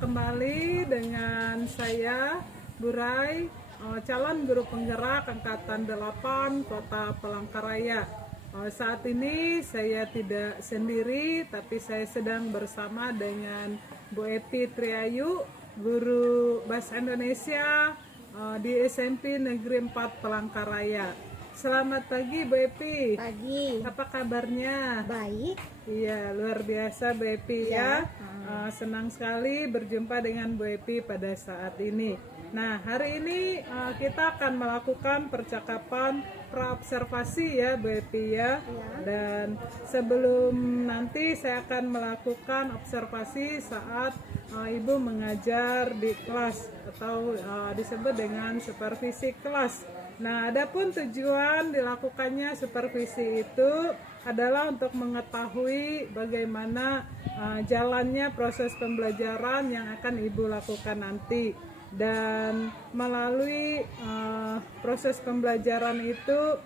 kembali dengan saya Burai, calon guru penggerak angkatan 8 Kota Palangkaraya. Saat ini saya tidak sendiri, tapi saya sedang bersama dengan Bu Epi Triayu, guru Bahasa Indonesia di SMP Negeri 4 Palangkaraya. Selamat pagi Bu Epi. Pagi. Apa kabarnya? Baik. Iya, luar biasa Bu Epi ya. Senang sekali berjumpa dengan Bu Epi pada saat ini. Nah, hari ini kita akan melakukan percakapan praobservasi ya Bu Epi ya. Dan sebelum nanti saya akan melakukan observasi saat Ibu mengajar di kelas atau disebut dengan supervisi kelas. Nah, adapun tujuan dilakukannya supervisi itu adalah untuk mengetahui bagaimana jalannya proses pembelajaran yang akan Ibu lakukan nanti. Dan melalui proses pembelajaran itu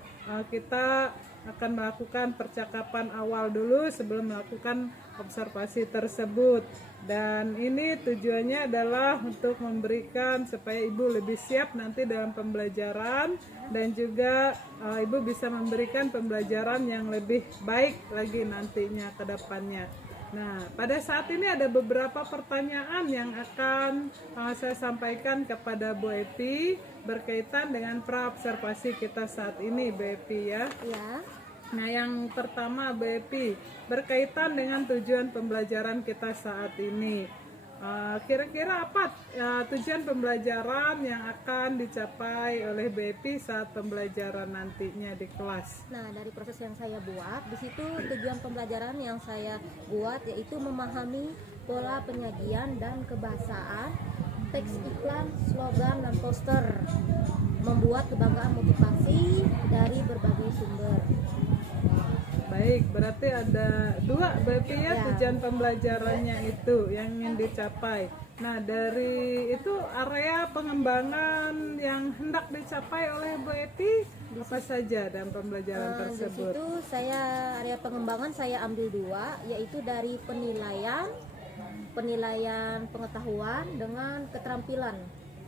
kita akan melakukan percakapan awal dulu sebelum melakukan observasi tersebut. Dan ini tujuannya adalah untuk memberikan supaya Ibu lebih siap nanti dalam pembelajaran, dan juga Ibu bisa memberikan pembelajaran yang lebih baik lagi nantinya ke depannya. Nah, pada saat ini ada beberapa pertanyaan yang akan saya sampaikan kepada Bu Epi berkaitan dengan praobservasi kita saat ini, Bu Epi ya. Ya. Nah, yang pertama Bu Epi, berkaitan dengan tujuan pembelajaran kita saat ini. Kira-kira apa tujuan pembelajaran yang akan dicapai oleh Bu Epi saat pembelajaran nantinya di kelas? Nah, dari proses yang saya buat, di situ tujuan pembelajaran yang saya buat yaitu memahami pola penyajian dan kebahasaan, teks iklan, slogan, dan poster, membuat kebanggaan motivasi dari berbagai sumber. Baik, berarti ada dua berarti ya tujuan pembelajarannya itu yang ingin dicapai. Nah, dari itu area pengembangan yang hendak dicapai oleh Bu Epi apa saja dalam pembelajaran tersebut? Di situ saya area pengembangan saya ambil dua, yaitu dari penilaian pengetahuan dengan keterampilan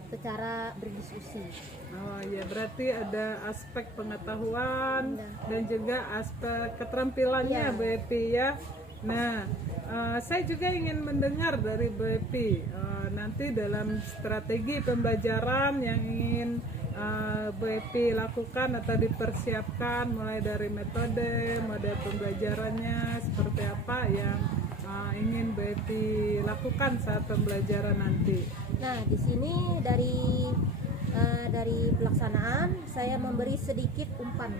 secara berdiskusi. Oh ya, berarti ada aspek pengetahuan dan juga aspek keterampilannya Bu Epi ya. Nah, saya juga ingin mendengar dari Bu Epi nanti dalam strategi pembelajaran yang ingin Bu Epi lakukan atau dipersiapkan, mulai dari metode, model pembelajarannya seperti apa yang ingin Bu Epi lakukan saat pembelajaran nanti. Nah, di sini dari pelaksanaan saya memberi sedikit umpan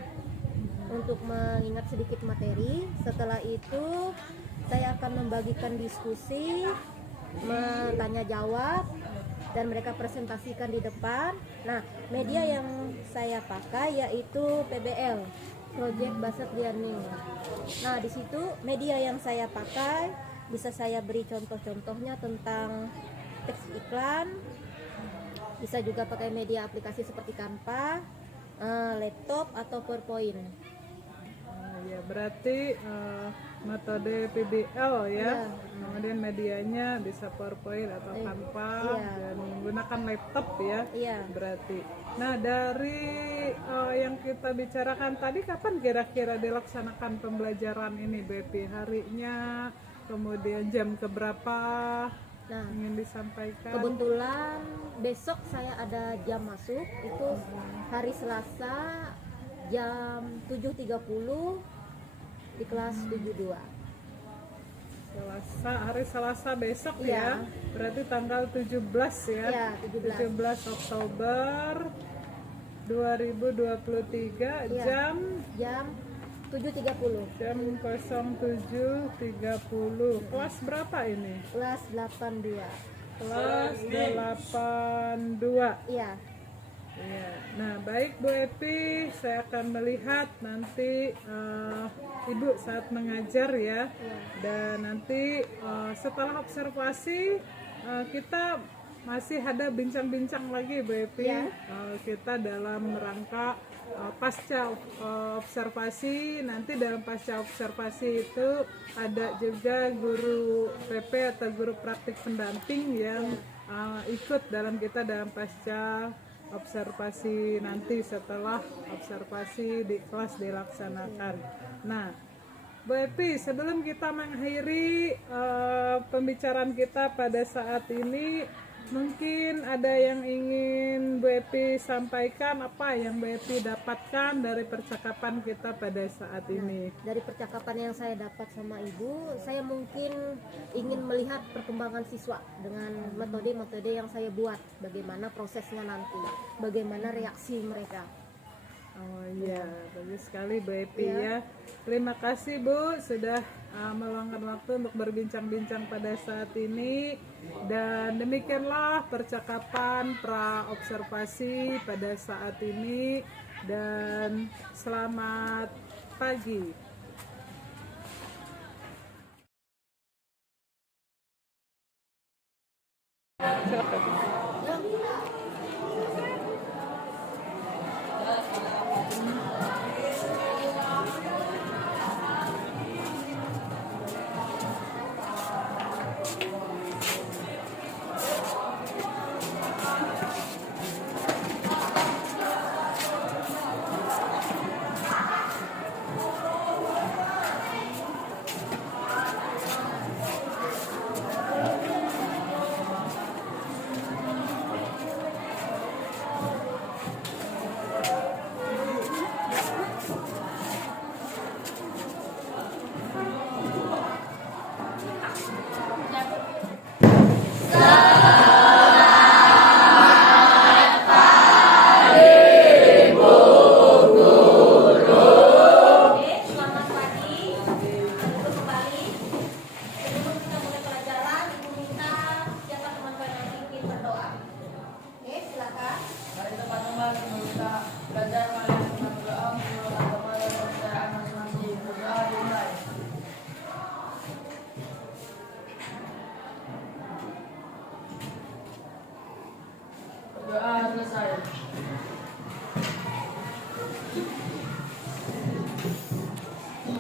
untuk mengingat sedikit materi. Setelah itu saya akan membagikan diskusi, bertanya jawab, dan mereka presentasikan di depan. Nah, media yang saya pakai yaitu PBL, Project Based Learning. Nah, di situ media yang saya pakai bisa saya beri contoh-contohnya tentang teks iklan, bisa juga pakai media aplikasi seperti Canva, laptop atau PowerPoint. Ya, berarti metode PBL ya. Kemudian medianya bisa PowerPoint atau Canva dan menggunakan laptop ya. Berarti. Nah, dari yang kita bicarakan tadi, kapan kira-kira dilaksanakan pembelajaran ini, Bepi? Harinya, kemudian jam keberapa? Nah, ingin disampaikan. Kebetulan besok saya ada jam masuk, itu hari Selasa jam 7.30 di kelas 72. Hari Selasa besok ya. Berarti tanggal 17 ya. 17 Oktober 2023 jam 7.30. Jam 07.30. Kelas berapa ini? Kelas 82. Kelas 82. Iya. Iya. Nah, baik Bu Epi, saya akan melihat nanti Ibu saat mengajar ya. Dan nanti setelah observasi kita masih ada bincang-bincang lagi Bu Epi. Kita dalam rangka pasca observasi. Nanti dalam pasca observasi itu ada juga guru PP atau guru praktik pendamping yang ikut dalam pasca observasi nanti setelah observasi di kelas dilaksanakan. Nah, Bu Epi, sebelum kita mengakhiri pembicaraan kita pada saat ini, mungkin ada yang ingin Bu Epi sampaikan, apa yang Bu Epi dapatkan dari percakapan kita pada saat ini? Dari percakapan yang saya dapat sama Ibu, saya mungkin ingin melihat perkembangan siswa dengan metode-metode yang saya buat, bagaimana prosesnya nanti, bagaimana reaksi mereka. Oh iya, bagus sekali Bu Epi ya. Terima kasih Bu sudah meluangkan waktu untuk berbincang-bincang pada saat ini. Dan demikianlah percakapan pra observasi pada saat ini. Dan selamat pagi. Silakan.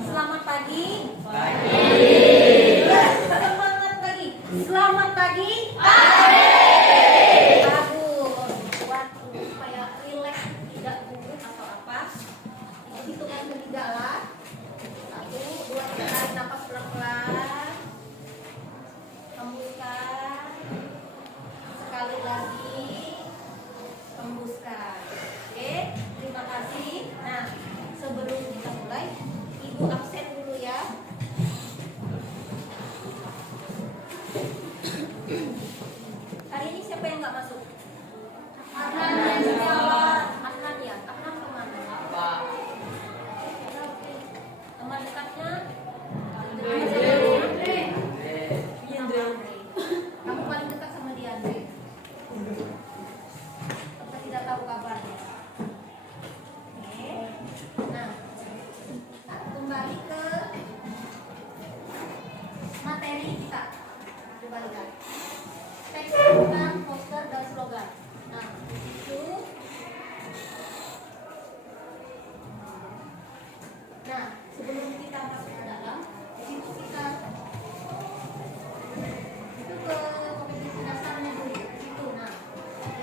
Selamat pagi. Semangat pagi. Selamat pagi. Bagus. Buat supaya rileks, tidak gugup atau apa. Hitungan ketiga lah. 1, 2, 3, tarik nafas pelan-pelan. Hembuskan. Sekali lagi. Hembuskan. Oke, terima kasih. Nah, sebelum kita mulai, Ibu absen dulu ya. Hari ini siapa yang nggak masuk? Adnan ya. Adnan kemana? Teman dekatnya? Andre. Kamu paling dekat sama dia, Andre. Kita tidak tahu kabarnya. Oke. Nah, kembali ke materi kita. Kembalikan. Teks bukan poster dan slogan. Nah, itu. Nah, sebelum kita masuk ke dalam, itu kita itu ke kompetensi dasarnya dulu. Itu. Nah,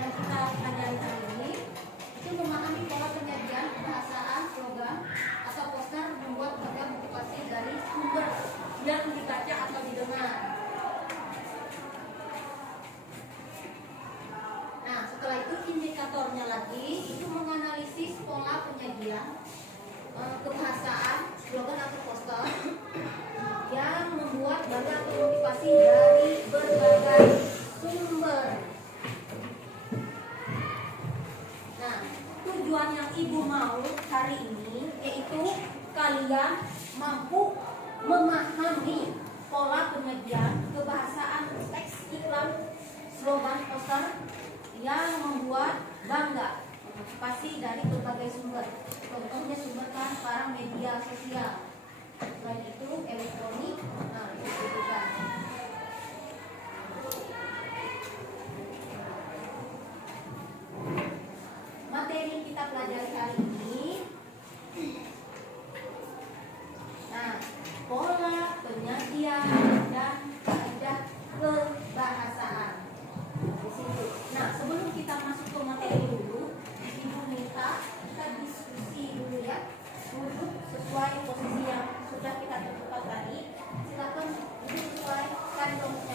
yang kita pelajari hari ini itu memahami pola penyajian, bahasaan, slogan atau poster membuat program motivasi dari sumber yang dibaca atau didengar. Nah, setelah itu indikatornya lagi itu menganalisis pola penyajian, kebahasaan, slogan atau poster yang membuat bahan atau motivasi dari berbagai sumber. Nah, tujuan yang Ibu mau hari ini yaitu kalian mampu memahami pola penyajian, kebahasaan, teks iklan, slogan, poster yang membuat bangga motivasi dari berbagai sumber. Contohnya sumber kan para media sosial. Selain itu elektronik, nah itu juga. Materi kita pelajari hari ini sesuai posisi yang sudah kita tentukan tadi. Silakan duduk sesuai kantongnya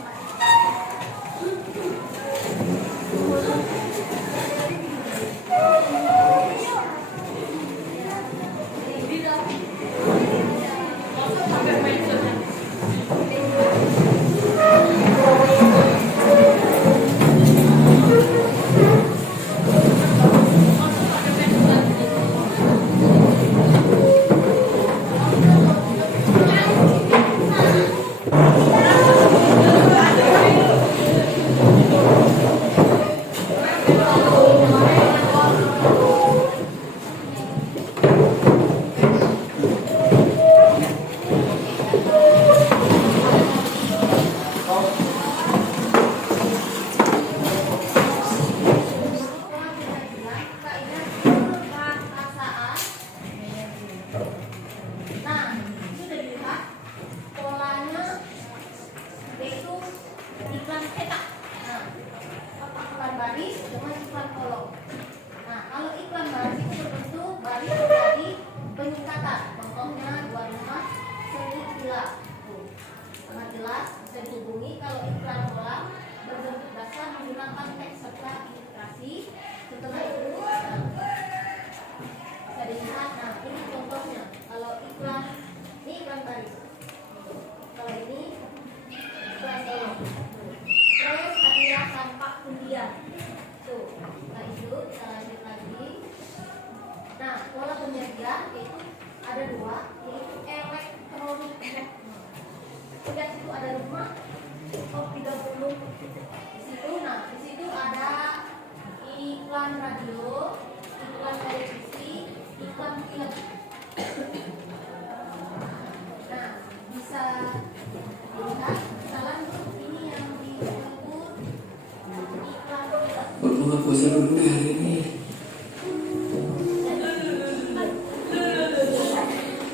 Berbuka puasa dulu hari ini.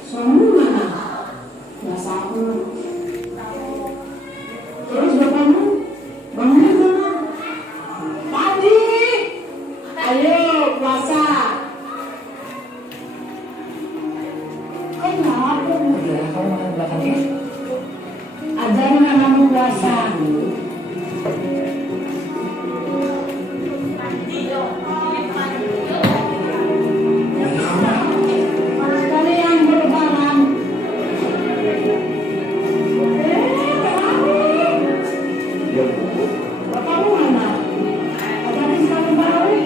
Suami mana? Puasa aku. Terus bapakmu? Bangun mana? Tadi. Ayo puasa. Kenapa? Udah, kamu makan belakang ya. Ajarin anakmu puasa. Kalian berbalan. Bapakmu mana? Ajarin sekali balik.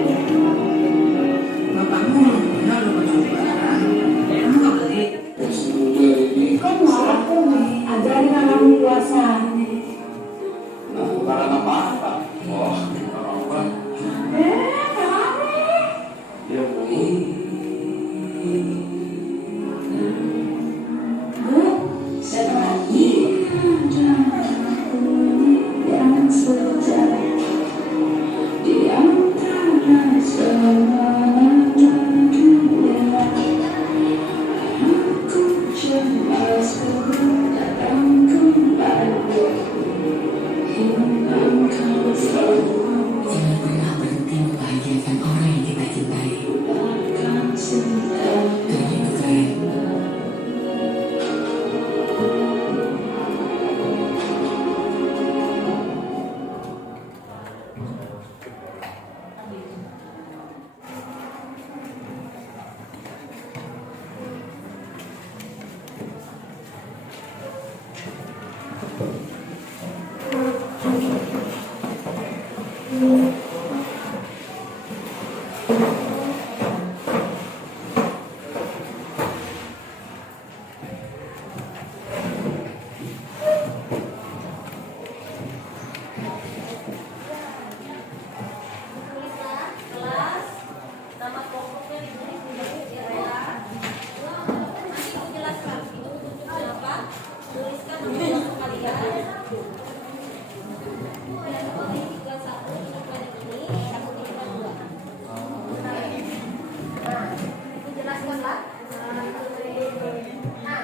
Bapakmu udah lupa coba. Kamu nggak beli. Sudah ini. Kan aku ajarin anakmu puasa. Nah, bukan apa-apa. Wah, apa-apa. Ya, Bu. Jangan pernah berhenti membahagiakan orang yang kita cintai. Dan itu keren. kelas, nama pokoknya ditulis di area. Nanti aku jelaskan itu untuk kenapa. Tuliskan nama pokok kalian. Dan kalian juga satu untuk kalian ini, aku tuliskan dua. Nah, itu jelaskanlah. Nah,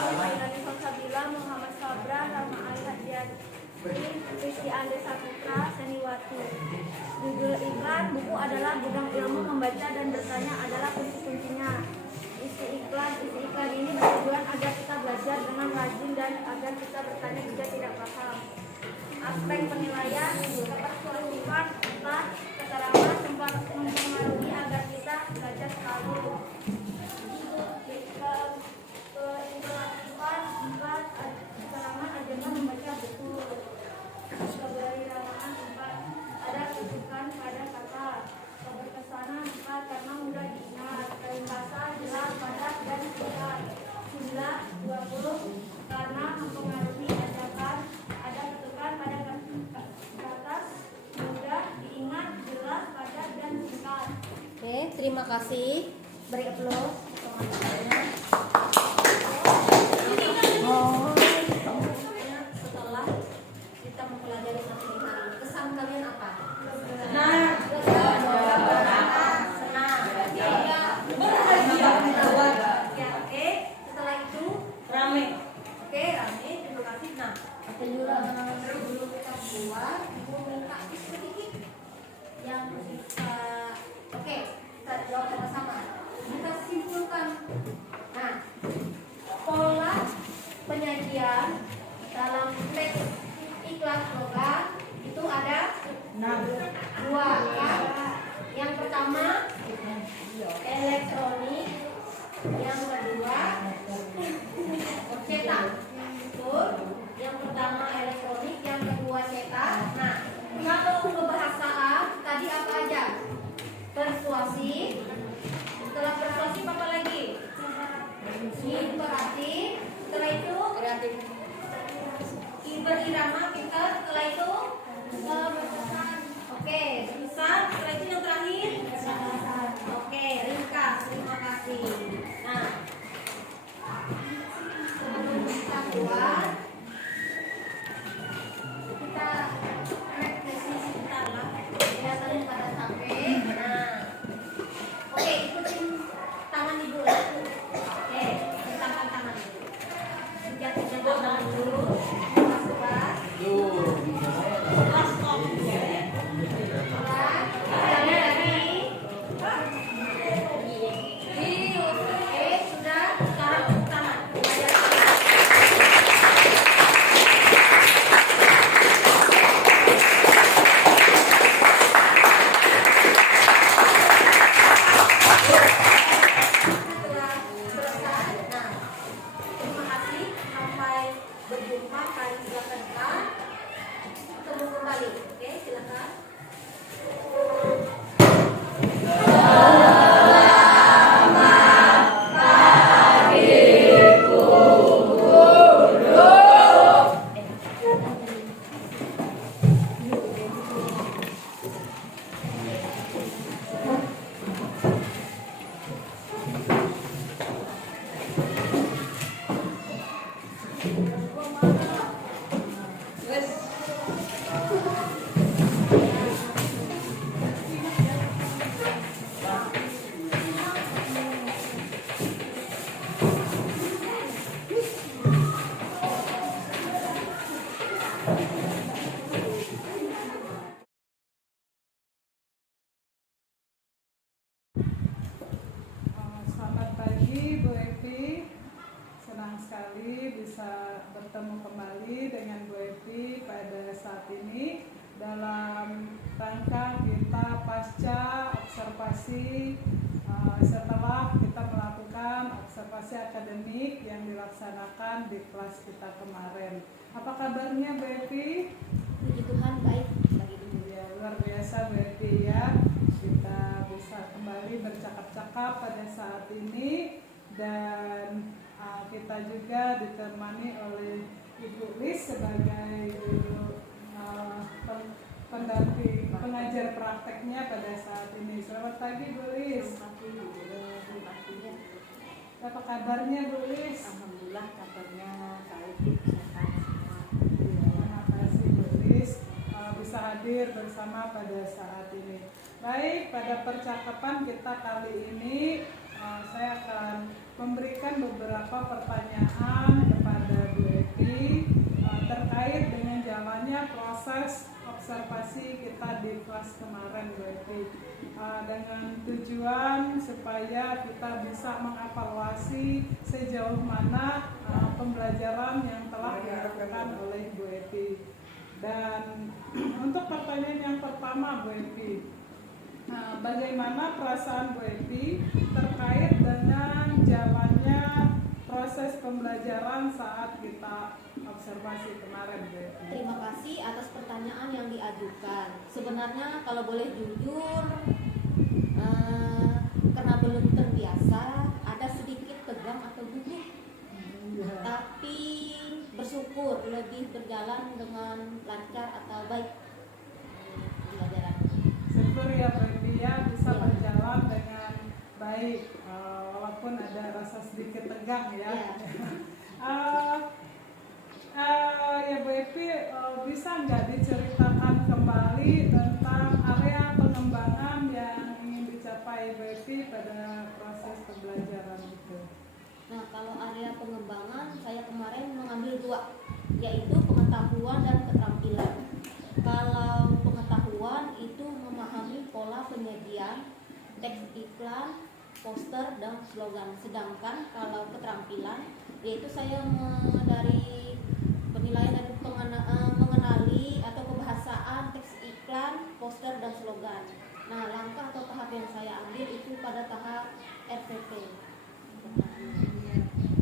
Nani Salsabila, Muhammad Sabra, Rama Al-Hadian, Rizky Andre Saputra, Seniwati. Judul iklan buku adalah gudang ilmu, membaca dan bertanya adalah kunci-kuncinya. Isi iklan ini bertujuan agar kita belajar dengan rajin dan agar kita bertanya jika tidak paham. Aspek penilaian, kepersuasifan, keterangan sempat mempengaruhi agar kita belajar sekali. Interaktifan, keterangan ajarkan membaca buku. Keberiramaan 4, ada tujukan pada kata. Keberkesanan 4, karena mudah diingat. Keringkasan jelas, padat dan singkat. Jumlah 20, karena mempengaruhi ajakan. Ada ketukan pada kata, mudah diingat, jelas, padat dan singkat. Oke, terima kasih. Beri applause teman-teman. Setelah kita mempelajari materi hari ini, kesan kalian apa? Senang. Oke. Setelah itu rame. Oke, rame. Terima kasih. Nah, sebelum kita keluar, ibu minta sedikit yang bisa. Oke, kita jawab sama-sama. Kita simpulkan. Nah, pola penyajian dalam teks iklan slogan itu ada 2 kan? Yang pertama elektronik, yang kedua cetak. Betul. Yang pertama elektronik, yang kedua cetak. Nah, kalau kebahasaan tadi apa aja? Persuasif. Setelah persuasif apa lagi? Imperatif. Setelah itu kreatif. Berirama pintar. Setelah itu berpesan. Oke, berpesan. Setelah itu yang terakhir. Oke, ringkas. Terima kasih. Nah, sebelum kita keluar, kita refleksi sebentar lah. Kelihatannya pada capek. Nah, oke, ikutin tangan ibu. Oke, gentangkan tangan ibu. Jatuh tangan dulu. Pas-pas. Stop. Sekali lagi. Oke, sudah. Sekarang tepuk tangan. Setelah selesai, nah, terima kasih. Sampai berjumpa kali silakan Kak. Ketemu kembali. Oke, silakan. Selamat pagi Bu Evi, senang sekali bisa bertemu kembali dengan Bu Evi pada saat ini dalam rangka kita pasca observasi setelah kita melakukan observasi akademik yang dilaksanakan di kelas kita kemarin. Apa kabarnya Bu Evi? Puji Tuhan baik bagi ibu. Ya, luar biasa Bu Evi ya. Kita bisa kembali bercakap-cakap pada saat ini dan kita juga ditemani oleh Ibu Lis sebagai pendamping pengajar prakteknya pada saat ini. Selamat pagi Bu Lis. Apa kabarnya Bu Lis? Alhamdulillah kabarnya baik. Terima kasih Bu Lis bisa hadir bersama pada saat ini. Baik, pada percakapan kita kali ini saya akan memberikan beberapa pertanyaan kepada Bu Epi terkait dengan jalannya proses observasi kita di kelas kemarin, Bu Epi, dengan tujuan supaya kita bisa mengevaluasi sejauh mana pembelajaran yang telah dilakukan oleh Bu Epi. Dan untuk pertanyaan yang pertama, Bu Epi, bagaimana perasaan Bu Epi terkait dengan jalannya proses pembelajaran saat kita observasi kemarin, Bu Epi? Terima kasih atas pertanyaan yang diajukan. Sebenarnya kalau boleh jujur, karena belum terbiasa, ada sedikit tegang atau gugup. Tapi bersyukur lebih berjalan dengan lancar atau baik pembelajaran. Syukur ya Bu Epi ya, bisa berjalan dengan baik walaupun ada rasa sedikit tegang ya. Ya Bu Epi, bisa nggak diceritakan kembali tentang area pengembangan yang ingin dicapai Bu Epi pada proses pembelajaran itu? Nah, kalau area pengembangan saya kemarin mengambil dua, yaitu pengetahuan dan keterampilan. Kalau pengetahuan itu memahami pola penyajian, teks iklan, poster, dan slogan. Sedangkan kalau keterampilan, yaitu saya dari penilaian dan mengenali atau kebahasaan teks iklan, poster, dan slogan. Nah, langkah atau tahap yang saya ambil itu pada tahap RPP.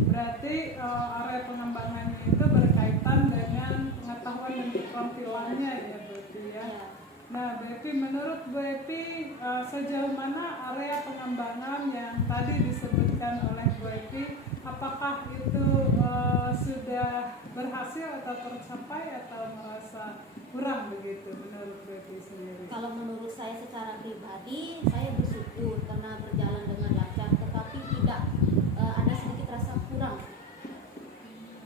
Berarti area pengembangannya itu berkaitan dengan pengetahuan dan keterampilannya ya Bu Epi ya. Nah Bu Epi, menurut Bu Epi sejauh mana area pengembangan yang tadi disebutkan oleh Bu Epi, apakah itu sudah berhasil atau tercapai atau merasa kurang begitu menurut Bu Epi sendiri? Kalau menurut saya secara pribadi, saya bersyukur karena berjalan dengan lancar, tetapi tidak ada sedikit rasa kurang.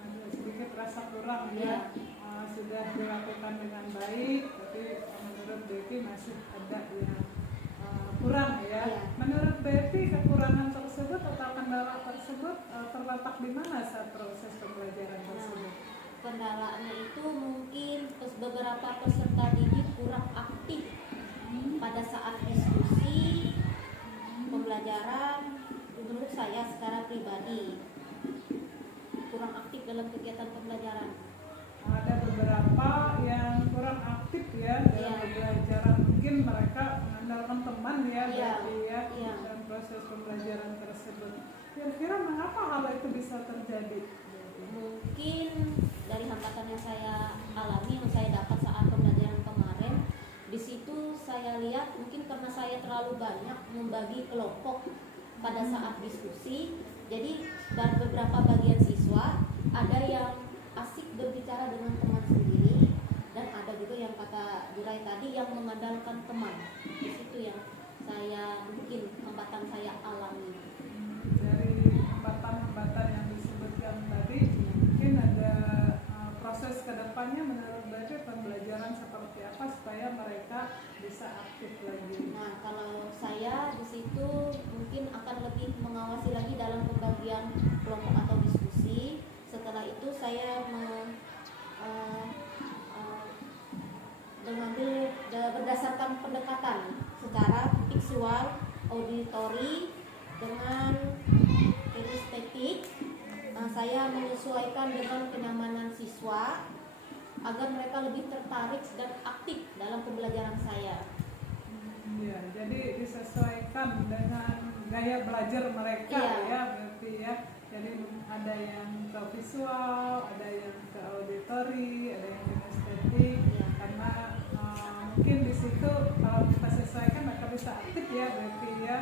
Ada sedikit rasa kurang Ya. Sudah dilakukan dengan baik, tapi menurut Bu Epi masih ada yang kurang ya. Ya. Menurut Bu Epi, kekurangan tersebut atau kendala tersebut terletak di mana saat proses pembelajaran tersebut? Kendalanya itu mungkin beberapa peserta didik kurang aktif pada saat diskusi pembelajaran. Menurut saya secara pribadi kurang aktif dalam kegiatan pembelajaran. Ada beberapa yang kurang aktif ya dalam pembelajaran, mungkin mereka mengandalkan teman ya berarti ya dalam proses pembelajaran tersebut. Kira-kira mengapa hal itu bisa terjadi? Mungkin dari hambatan yang saya alami, yang saya dapat saat pembelajaran kemarin, di situ saya lihat mungkin karena saya terlalu banyak membagi kelompok pada saat diskusi, jadi dari beberapa bagian siswa ada yang asik berbicara dengan teman sendiri, dan ada juga yang kata Jurai tadi yang mengandalkan teman. Di situ yang saya mungkin hambatan saya alami. Dari hambatan-hambatan yang disebutkan tadi, mungkin ada proses kedepannya menurut Bapak pembelajaran seperti apa supaya mereka bisa aktif lagi? Nah, kalau saya di situ mungkin akan lebih mengawasi lagi dalam pembagian kelompok atau diskusi. Setelah itu saya mengambil berdasarkan pendekatan secara visual, auditori, dengan kinestetik. Saya menyesuaikan dengan kenyamanan siswa agar mereka lebih tertarik dan aktif dalam pembelajaran saya. Ya, jadi disesuaikan dengan gaya belajar mereka ya, berarti ya. Jadi ada yang ke visual, ada yang ke auditori, ada yang kinestetik. Karena mungkin di situ kalau kita sesuaikan mereka bisa aktif ya, berarti ya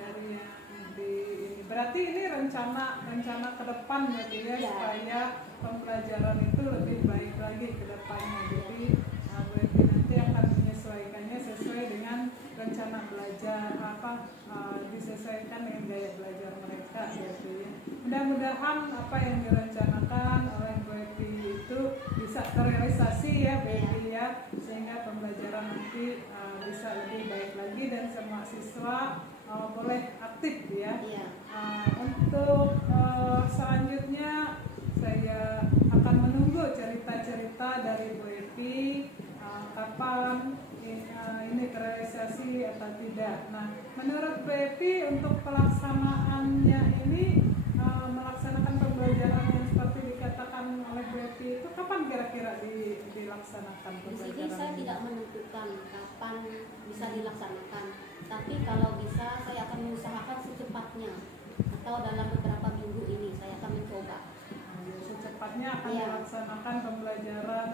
dari yang di ini. Berarti ini rencana ke depan berarti ya, supaya pembelajaran itu lebih baik lagi ke depannya. Jadi berarti nanti akan menyesuaikannya sesuai dengan rencana belajar disesuaikan dengan gaya belajar mereka gitu ya. Mudah-mudahan apa yang direncanakan oleh Bu Epi itu bisa terrealisasi ya Bu Epi ya, sehingga pembelajaran nanti bisa lebih baik lagi dan semua siswa boleh aktif ya. Untuk selanjutnya saya akan menunggu cerita-cerita dari Bu Epi kapan ini terrealisasi atau tidak. Nah, menurut Bu Epi untuk pelaksanaannya ini melaksanakan pembelajaran yang seperti dikatakan oleh Bu Epi itu kapan kira-kira dilaksanakan Di pembelajaran? sini saya tidak menentukan kapan bisa dilaksanakan, tapi kalau bisa saya akan mengusahakan secepatnya atau dalam beberapa minggu ini saya akan mencoba. Secepatnya akan dilaksanakan pembelajaran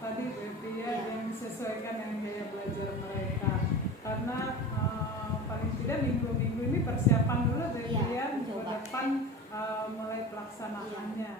tadi Bu Epi ya, yang disesuaikan dengan gaya belajar mereka. Karena paling tidak minggu-minggu ini persiapan dulu Bu Epi ya, minggu depan mulai pelaksanaannya.